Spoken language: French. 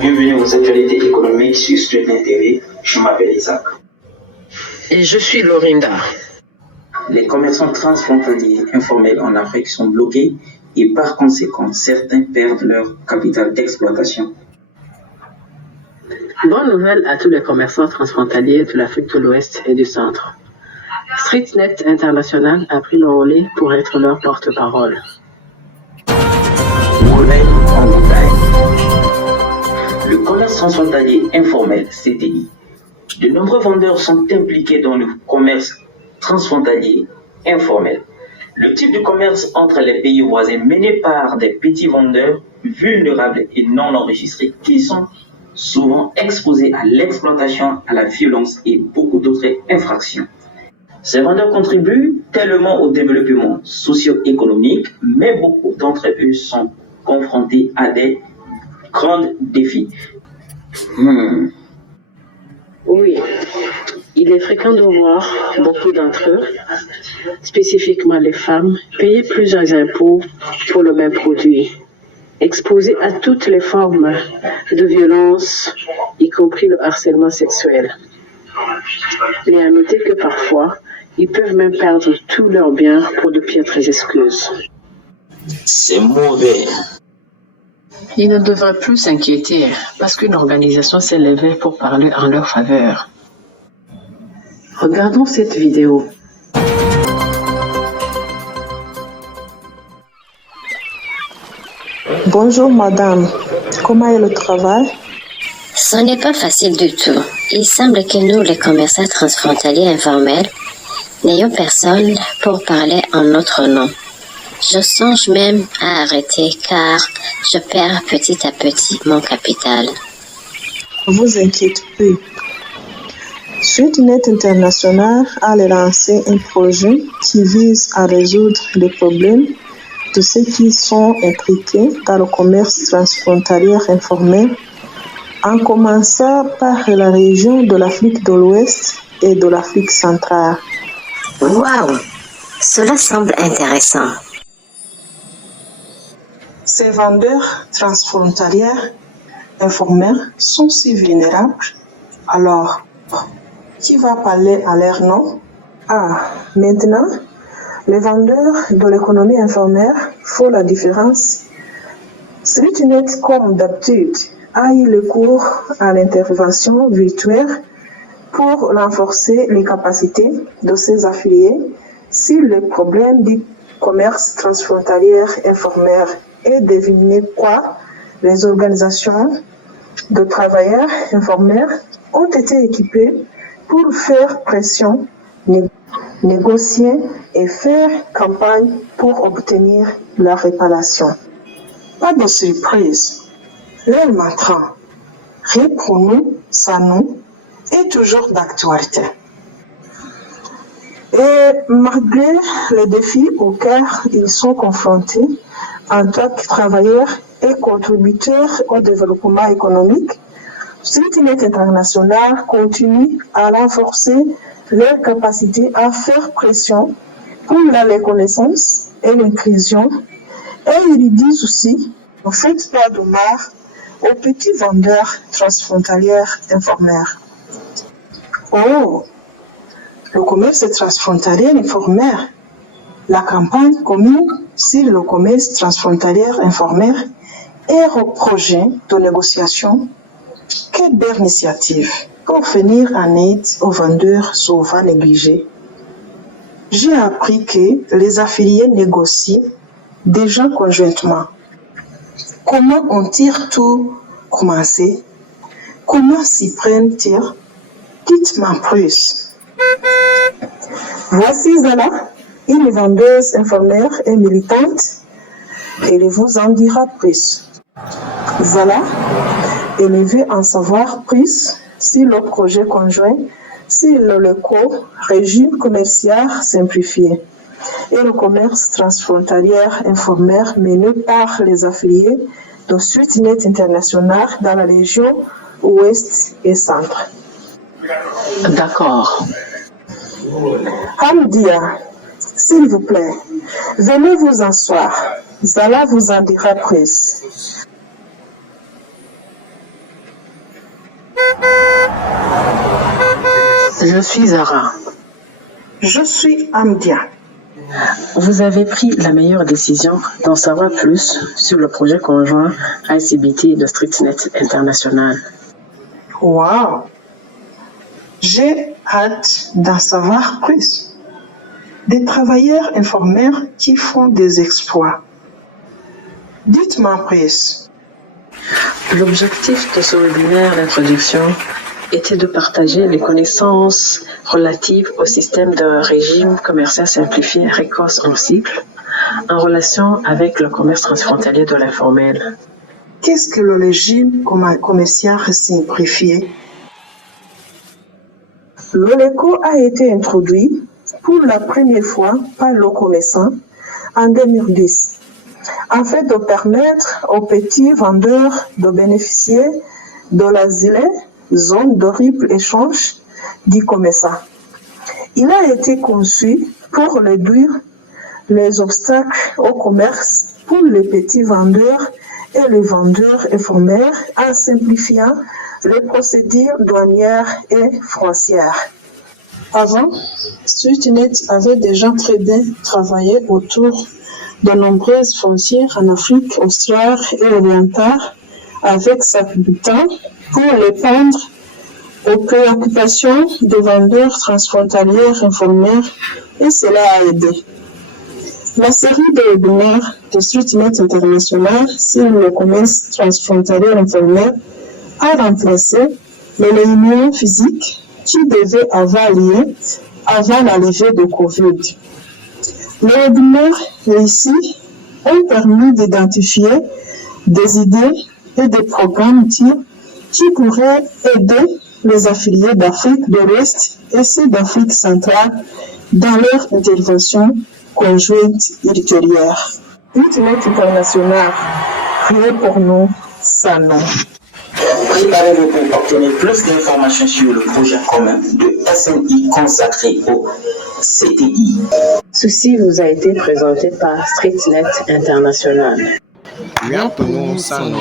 Bienvenue aux actualités économiques sur Student TV. Je m'appelle Isaac. Et je suis Lorinda. Les commerçants transfrontaliers informels en Afrique sont bloqués et par conséquent, certains perdent leur capital d'exploitation. Bonne nouvelle à tous les commerçants transfrontaliers de l'Afrique de l'Ouest et du Centre. StreetNet International a pris le relais pour être leur porte-parole. Le commerce transfrontalier informel, CTI. De nombreux vendeurs sont impliqués dans le commerce transfrontalier informel. Le type de commerce entre les pays voisins mené par des petits vendeurs vulnérables et non enregistrés qui sont souvent exposés à l'exploitation, à la violence et beaucoup d'autres infractions. Ces vendeurs contribuent tellement au développement socio-économique, mais beaucoup d'entre eux sont confrontés à des grands défis. Oui, il est fréquent de voir beaucoup d'entre eux, spécifiquement les femmes, payer plusieurs impôts pour le même produit, exposés à toutes les formes de violence, y compris le harcèlement sexuel. Il est à noter que parfois, ils peuvent même perdre tous leurs biens pour de piètres excuses. C'est mauvais. Ils ne devraient plus s'inquiéter parce qu'une organisation s'est levée pour parler en leur faveur. Regardons cette vidéo. Bonjour madame, comment est le travail? Ce n'est pas facile du tout. Il semble que nous, les commerçants transfrontaliers informels, n'ayons personne pour parler en notre nom. Je songe même à arrêter car je perds petit à petit mon capital. Ne vous inquiétez plus. StreetNet International a lancé un projet qui vise à résoudre les problèmes de ceux qui sont impliqués dans le commerce transfrontalier informel, en commençant par la région de l'Afrique de l'Ouest et de l'Afrique centrale. Waouh! Cela semble intéressant. Ces vendeurs transfrontaliers informels sont si vulnérables. Alors, qui va parler à leur nom? Maintenant, les vendeurs de l'économie informelle font la différence. StreetNet, comme d'habitude, a eu le cours à l'intervention virtuelle pour renforcer les capacités de ses affiliés sur les problèmes du commerce transfrontalier informel. Et devinez quoi? Les organisations de travailleurs informels ont été équipées pour faire pression, négocier et faire campagne pour obtenir la réparation. Pas de surprise, leur mantra « Reprenons sa nous » est toujours d'actualité. Et malgré les défis auxquels ils sont confrontés, en tant que travailleurs et contributeurs au développement économique, StreetNet International continue à renforcer leur capacité à faire pression pour la reconnaissance et l'inclusion. Et ils disent aussi, ne faites pas de mal aux petits vendeurs transfrontaliers informels. Oh, le commerce transfrontalier informel. La campagne commune sur le commerce transfrontalier informel est un projet de négociation. Quelle belle initiative pour venir en aide aux vendeurs souvent négligés. J'ai appris que les affiliés négocient déjà conjointement. Comment ont-ils tout commencé? Comment s'y prennent-ils? Dites-moi plus. Voici Zala, une vendeuse informelle et militante. Elle vous en dira plus. Zala, elle veut en savoir plus sur le projet conjoint, sur le régime commercial simplifié et le commerce transfrontalier informel mené par les affiliés de StreetNet International dans la région Ouest et Centre. D'accord. Hamdia, s'il vous plaît, venez vous asseoir. Zala vous en dira plus. Je suis Zara. Je suis Amdia. Vous avez pris la meilleure décision d'en savoir plus sur le projet conjoint ICBT de StreetNet International. Wow! J'ai hâte d'en savoir plus. Des travailleurs informels qui font des exploits. Dites-moi plus. L'objectif de ce webinaire d'introduction était de partager les connaissances relatives au système de régime commercial simplifié RECOS en cycle en relation avec le commerce transfrontalier de l'informel. Qu'est-ce que le régime commercial simplifié? L'OLECO a été introduit pour la première fois par le commerçant en 2010, afin de permettre aux petits vendeurs de bénéficier de la zone de libre échange du commerçant. Il a été conçu pour réduire les obstacles au commerce pour les petits vendeurs et les vendeurs informels en simplifiant les procédures douanières et foncières. Avant, StreetNet avait déjà très bien travaillé autour de nombreuses frontières en Afrique australe et orientale avec ses habitants pour répondre aux préoccupations des vendeurs transfrontaliers informels et cela a aidé. La série de webinaires de StreetNet International sur le commerce transfrontalier informel a remplacé les réunions physiques qui devaient avoir lieu avant l'arrivée de Covid. Les webinaires réussis ont permis d'identifier des idées et des programmes qui pourraient aider les affiliés d'Afrique de l'Ouest et ceux d'Afrique centrale dans leur intervention conjointe ultérieure. StreetNet International, créé pour nous, ça non. Préparez-vous pour obtenir plus d'informations sur le projet commun de SNI consacré au CTI. Ceci vous a été présenté par StreetNet International. Rien pour nous, ça non.